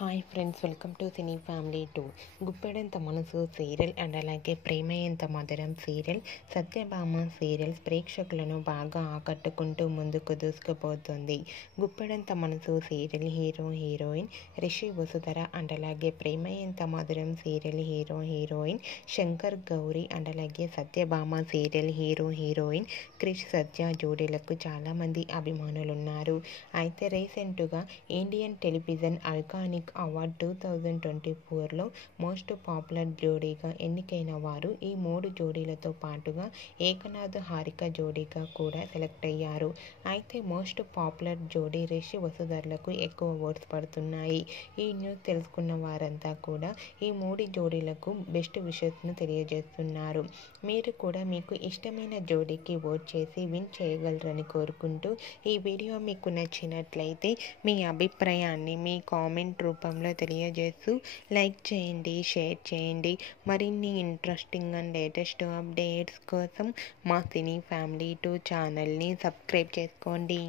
Hi friends, welcome to cine family 2. Guppedantha Manasu serial and అలాగే Prema Entha Madhuram serial, Satyabhama serials ప్రేక్షకులను బాగా ఆకట్టుకుంటూ ముందుకు దూసుకుపోతుంది. Guppedantha Manasu serial hero heroine Rishi Vasudhara and అలాగే Prema Entha Madhuram serial hero heroine Shankar Gowri and అలాగే Satyabhama serial hero heroine Krish Satya జోడీలకు చాలామంది అభిమానులు ఉన్నారు. అయితే రీసెంట్గా ఇండియన్ టెలివిజన్ ఐకానిక్ అవార్డ్ 2024లో మోస్ట్ పాపులర్ జోడీగా ఎన్నికైన వారు ఈ 3 జోడీలతో పాటుగా ఏకనాథ్ హారిక జోడీగా కూడా సెలెక్ట్ అయ్యారు. అయితే మోస్ట్ పాపులర్ జోడీ రిషి వసుధరలకు ఎక్కువ ఓట్స్ పడుతున్నాయి. ఈ న్యూస్ తెలుసుకున్న వారంతా కూడా ఈ 3 జోడీలకు బెస్ట్ విషెస్ను తెలియజేస్తున్నారు. మీరు కూడా మీకు ఇష్టమైన జోడీకి ఓట్ చేసి విన్ చేయగలరని కోరుకుంటూ ఈ వీడియో మీకు నచ్చినట్లయితే మీ అభిప్రాయాన్ని మీ కామెంట్ రూపంలో తెలియజేస్తూ లైక్ చేయండి, షేర్ చేయండి. మరిన్ని ఇంట్రెస్టింగ్ అండ్ లేటెస్ట్ అప్డేట్స్ కోసం మా సినీ ఫ్యామిలీ 2 ఛానల్ని సబ్స్క్రైబ్ చేసుకోండి.